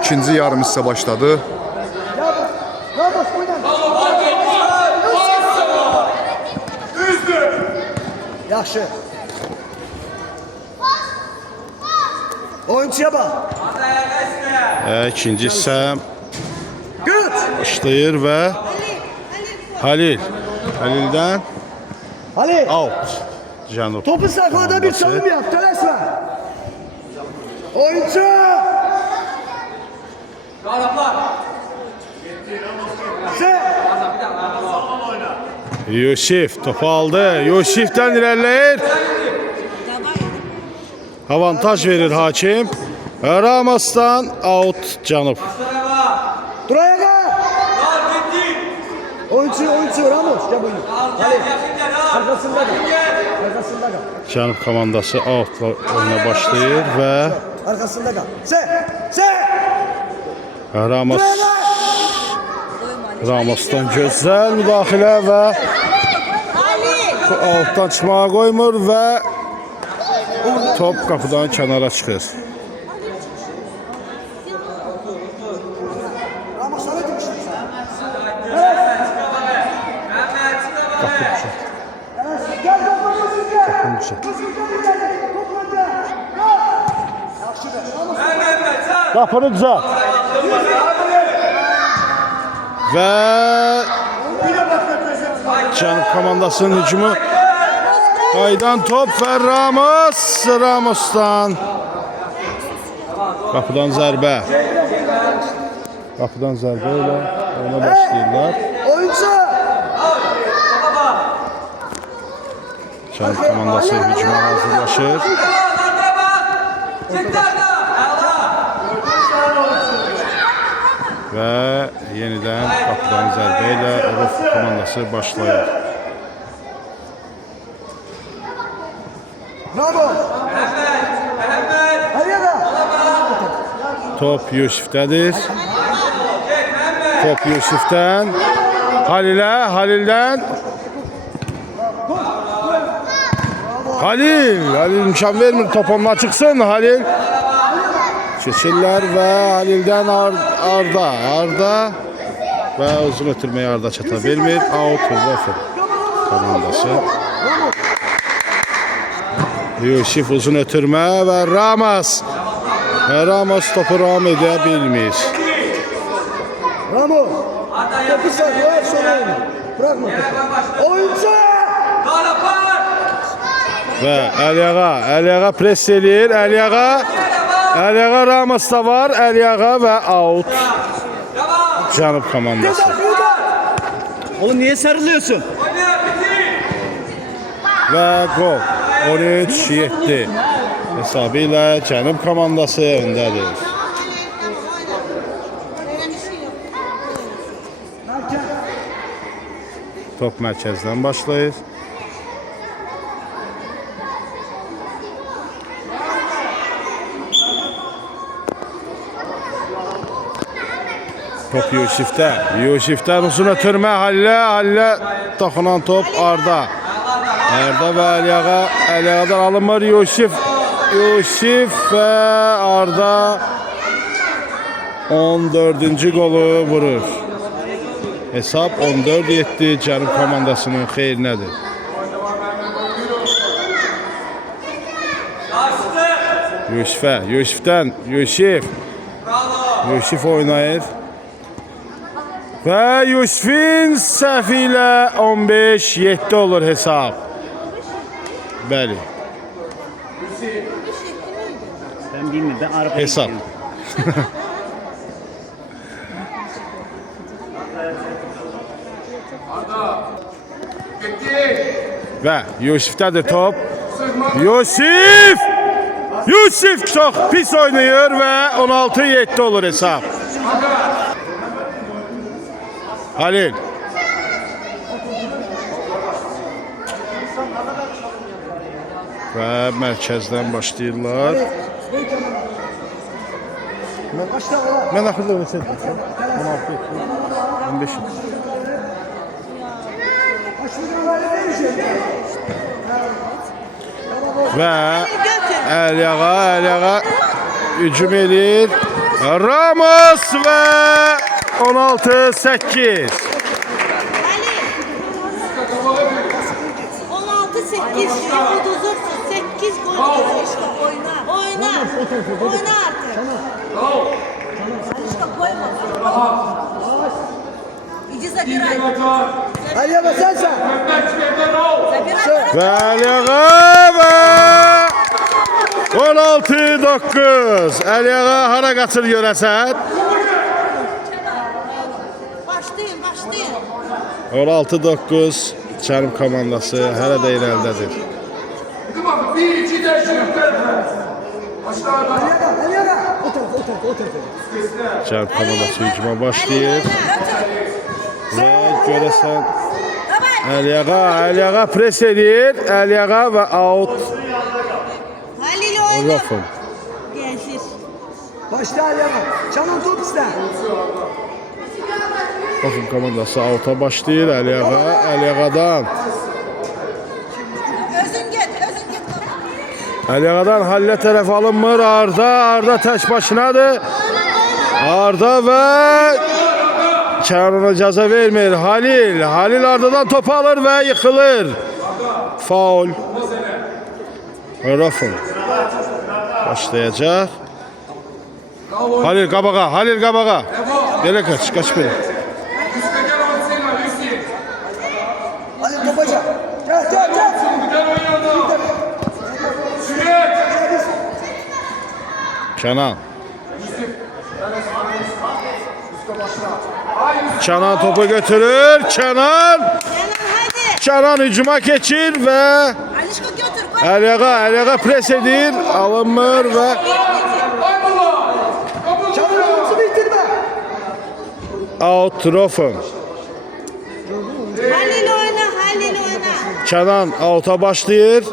İkinci yarım hissə başladı. Yaxşı. Oyuncuya bax. İkinci hissə Güt. başlayır və Halildən Halil. out. Cənub Topu saklada bir çalım yap. Tələsmə. Oyuncu. Yusif topu aldı. Yusif'ten ilerleyir. Avantaj verir hakim. Ramos'tan out Canub. Dur ayağa. Oyuncu Ramos. Gel buyur. Halil. Arkasında kal. Arkasında kal. Canub komandası outla oyuna başlayır ve Arkasında kal. Ramos'tan güzel müdaxilə və altdan çıxmağa qoymur və top qapıdan kənara çıxır. Qapını düzelt. Və Cənub komandasının hücumu qaydan top və Ramos'dan qapıdan zərbə ilə oyuna başlayırlar. Oyuncu. Cənub komandası hücuma hazırlaşır. Və yenidən qapıdan zərbə ilə Ruf komandası başlayır. Bravo. Top Yusif'dədir. Top Yusif'dən Halildən Halil imkan vermir, top onunla çıxsın. Halil keçirlər və Halildən Arda və uzun ötürməyə Arda çata vermir. Out Ruf'un komandası. Yusif uzun ötürmə və Ramos topu ram edə bilmir. Ramos. Topu saklar sonra oyna. Bırakma topu. Oyuncu. Və Əliağa pres eləyir. Əliağa Ramos da var. Əliağa və out. Cənub komandası. Oğlum niye sarılıyorsun? Və gol. 13-7 hesabı ilə Cənub komandası öndədir. Top mərkəzdən başlayır. Top Yusif'dən uzun ötürmə Halilə toxunan top Arda və Əliağadan alınmır. Yusif və Arda 14-cü qolu vurur. Hesab 14-7 Cənub komandasının xeyrinədir. Yusif oynayır. Və Yusif'in səhvi ilə 15-7 olur hesab. Bəli. Ben bilmiyorum, ben arabaya Hesap. Və Yusif'dədir top. Yusif çox pis oynayır və 16-7 olur hesab. Halil. Və mərkəzdən başlayırlar. Mən axırda öyrəsədim. 16-15. Və Əliağa hücum edir. Ramos və 16-8. 16-8 8 gol işte oyna artık. İşte koyma. İki Zabiray. Aliyağa sensen. Və Əliağa və 16-9. Əliağa hara qaçır görəsən? Başlayın. 16-9 Çarım komandası hələ də irəlidədir. Aliyağa. O tarafa. Çarım komandası hücuma başlayır. Və görəsən Əliağa pres edir. Əliağa və out. Halil oyna. Rafın. Gençler. Başla Aliyağa. Canan top iste. Rafın komandası out'a başlayır. Əliağadan. Özün git. Əliağadan Halilə tərəf alınmır. Arda tək başınadır. Arda və Kənana icazə vermir. Halil Ardadan top alır və yıxılır. Faul. Rafın başlayacaq. Halil qabağa. Belə qaç belə. Ali topaca. Gel. Kenan topu götürür. Kenan hücuma keçir və Alişko götür. Əliağa pres edir. Alınmır və Canan topu bitirme. out. Rafın. Halil oyna. Kenan out'a başlayır.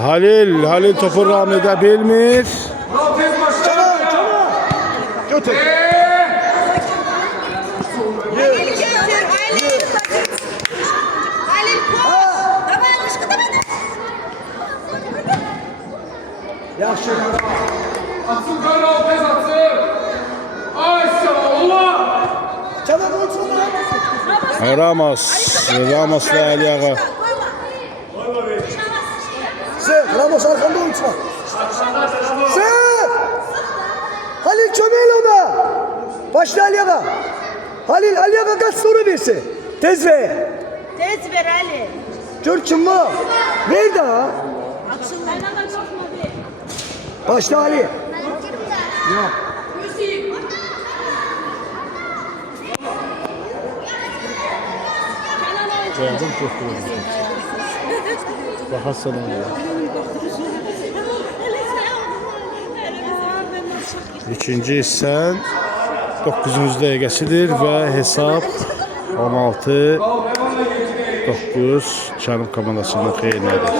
Halil topu ram edə bilmir. Götür. Halil götür. Halil koş. Tamam Alişko tamam. Yaxşı. Atın böyle o tez atın. Ayşe Allah. Canan uçma. Ramos və Əliağa. Ramos arkanda uçma. Halil çömel ona. Başla Aliyağa. Aliyağa kaç soru versin. Tez ver. Tez ver Ali. Gör kim var. Ver daha. Başla Ali. Baxasın ona. İkinci hissən 9-cu dəqiqəsidir və hesab 16-9 Çarım komandasının xeyrinədir.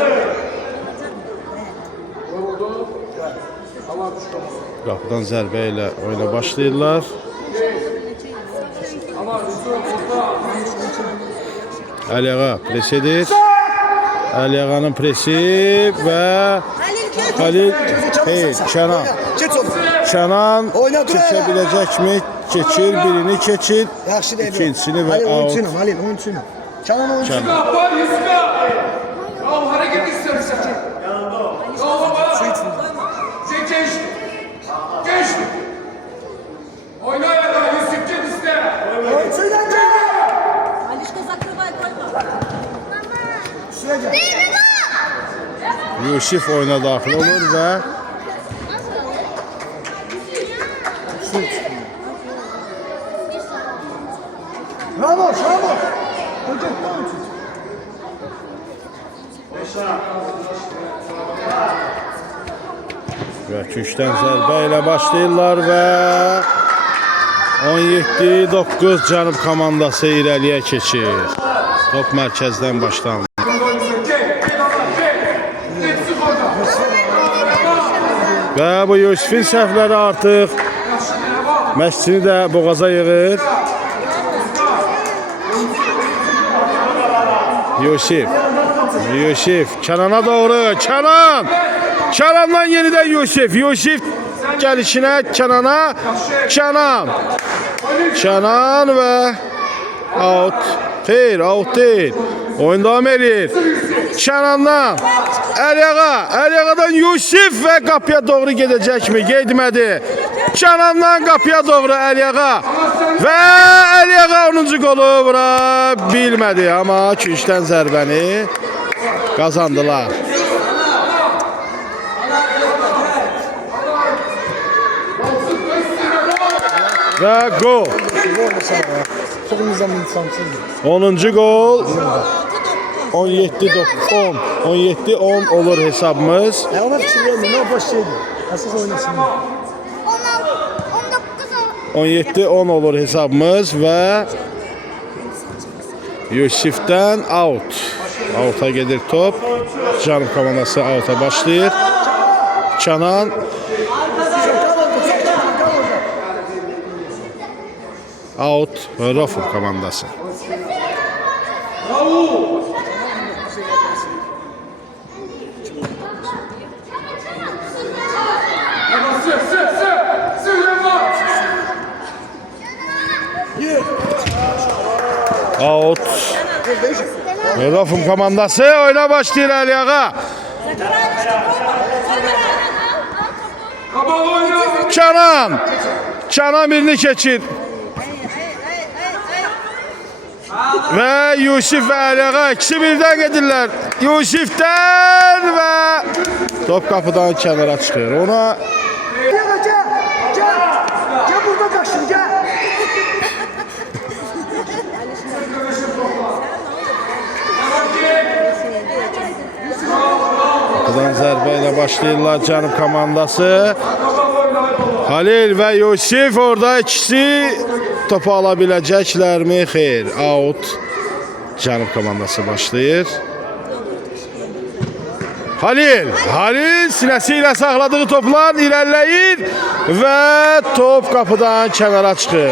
Qapıdan zərbə ilə oyuna başlayırlar. Əliağa pres edir. Əliağanın presi və Halil, Kenan. Keçə biləcəkmi? Keçir, birini keçir. Yaxşı deyil. İkincisini və Halil out. oyunçuyla. Canan oyunçuyla. Yapar Yusuf'a. Ya hareket istiyorum sen. Ya baba. Geçti. Oyna ya da Yusuf git iste. Oyunçuyla gel. Alişko zakırmaya koyma. Sürece. Yusif oyuna daxil olur və Ramos. və küşdən zərbə ilə başlayırlar və 17-9 Cənub komandası irəliyə keçir. Top mərkəzdən başlanır. Və bu Yusifin səhvləri artıq məşqçini də boğaza yığır. Yusif Yusif Kenan'a doğru. Kenan. Kenan'dan yeniden Yusif. Yusif gelişine Kenan'a. Kenan. Kenan ve out. Hayır, out değil. Oyun devam edir. Kenan'dan Əliyağa. Yusif ve kapıya doğru gidecek mi? Gitmedi. Kenan'dan kapıya doğru Əliyağa. Ve Əliyağa 10. golu vura bilmedi. Ama küçükten zərbəni kazandılar. Ve gol. 10. gol. 17-10 olur hesabımız. Ona bir şey geldi. Ne başlaydı? Asıl oynasın. 17-10 olur hesabımız ve Yusif'ten out. Out'a gelir top. Canım komandası out'a başlayır. Kenan out. Rafur komandası. Out. Rafum komandası oyuna başlayır Əliyağa. Kenan birini keçir. Ve Yusif ve Əliyağa ikisi birden gedirler. Yusif'ten ve top kapıdan kenara çıkıyor. Ona Gel burada kaçtın gel. kapıdan zərbə ilə başlayırlar canım komandası. Halil ve Yusif orada ikisi topu alabilecekler mi? Xeyr, out. Canım komandası başlayır. Halil sinəsiyle saxladığı toplar ilerleyir ve top kapıdan kenara çıkır.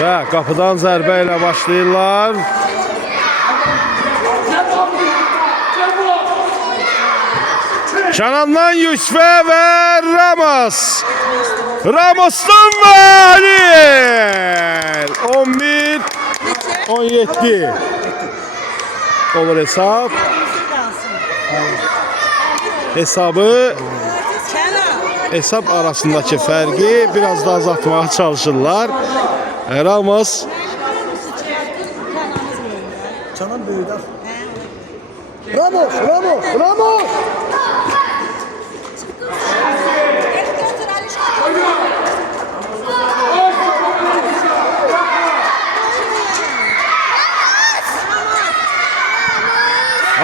Ve kapıdan zərbə ilə başlayırlar. Kenan'dan Yusuf'e ve Ramos. Ramos'tan ve Halil. 11-17 olur hesap. Hesap arasındaki fərqi biraz da azaltmaya çalışırlar. Ramos Canan büyüdü. Ramos.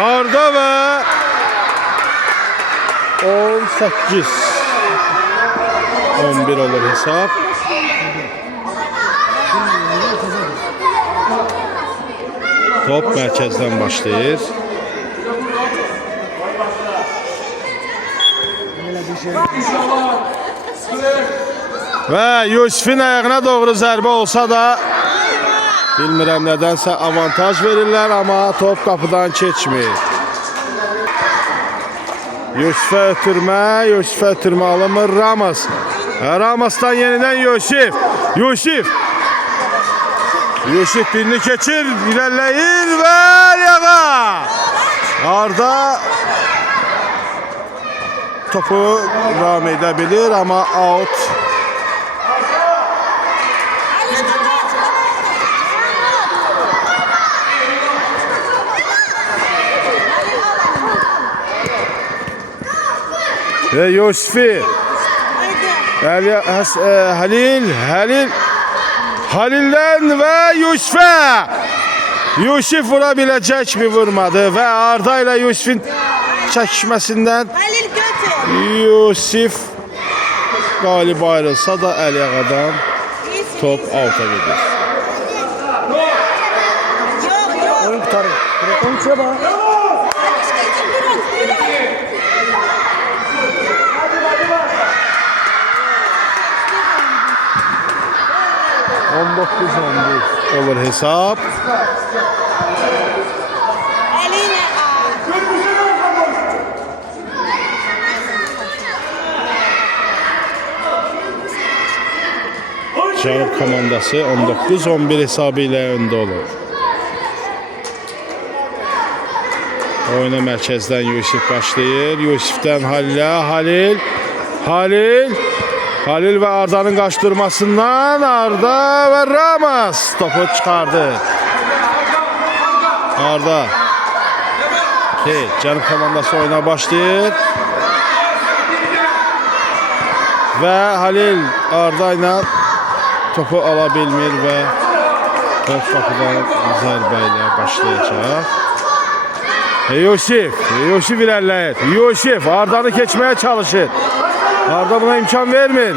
Arda ve 18 11 olur hesap. Top merkezden başlayır. Ve Yusuf'un ayağına doğru zərbə olsa da bilmirəm nədənsə avantaj verirlər, ama top kapıdan keçmir. Yusuf'a ötürmə alınmır. Ramos'tan yeniden Yusuf birini keçir, ilerleyir ve Əliyağa. Arda topu ram edebilir ama out. Ve Yusuf'i Halil'den ve Yusuf'a. Yusuf vurabilecek mi? Vurmadı ve Arda ile Yusuf'un çəkişməsindən Yusuf galip ayrılsa da Əliyağadan top out'a gedir. Oyun kurtarır. Oyun çaba. 19-11 olur hesab. Eline Cənub komandası 19-11 hesabı ilə öndə olur. Oyuna mərkəzdən Yusif başlayır. Yusifdən Halilə, Halil və Arda'nın qaçdırmasından Arda və Ramos topu çıxardı. Arda. Cənub komandası oyuna başlayır. Və Halil Arda ilə topu ala bilmir və dört qapıdan zərbə ilə başlayacaq. Yusif ilerleyir. Yusif Arda'nı geçmeye çalışır. Arda buna imkan vermir.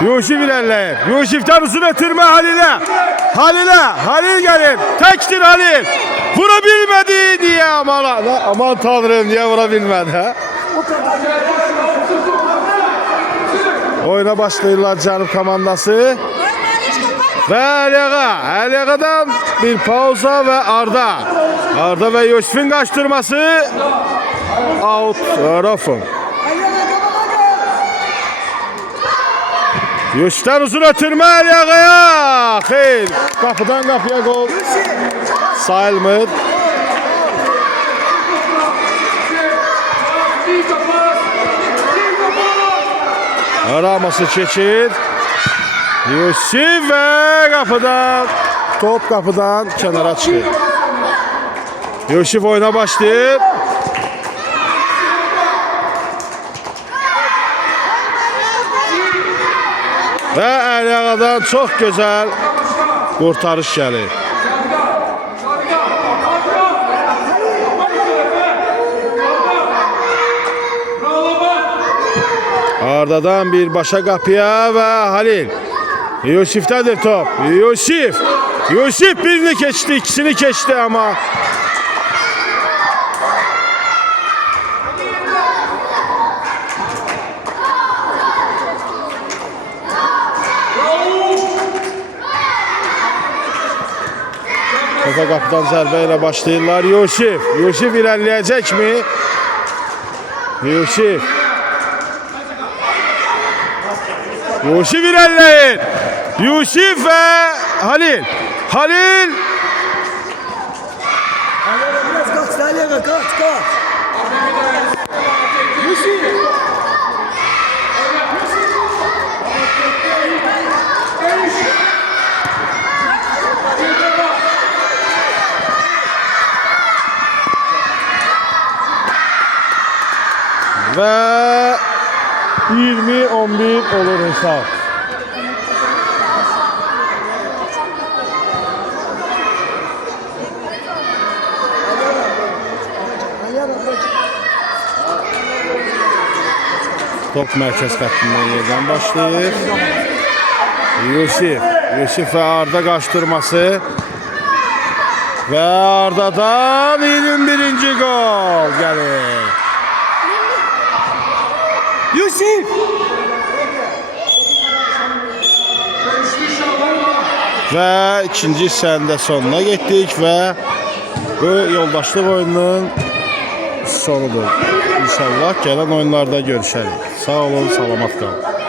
Yusif ilerleyir. Yusif'ten uzun ötürme Halil gelir. Tektir Halil. Vurabilmedi diye aman tanrım diye vurabilmedi. Ha? Oyuna başlayırlar Cənub komandası. Ve Aliaga'dan bir pauza ve Arda ve Yusuf'un kaçtırması out. Rafın. Yusuf'tan uzun ötürme Aliaga'ya. Xeyr. Kapıdan kapıya gol. Sayılmır. Ramos'u çekir. Yusuf ve top kapıdan kenara çıkıyor. Yusuf oyuna başlayır. Ve Aliaga'dan çok güzel kurtarış gelir. Arda'dan bir başa kapıya ve Halil. Yusif'tedir top. Yusuf birini geçti, ikisini geçti ama. Topa kapıdan zərbəyə başlayırlar. Yusif ilerleyecek mi? Yusif ilerleyin. Yusuf ve Halil. Kaç. Yusuf. Ve 20-11 olur hesap. Top mərkəz xəttindən yerdən başlayır. Yusuf ve Arda qaçdırması. Ve Arda'dan 21. gol gelir. Yusuf. Ve ikinci hissənin də sonuna getdik ve bu yoldaşlıq oyununun sonudur. İnşallah gələn oyunlarda görüşərik. Sağ olun, salamat qalın.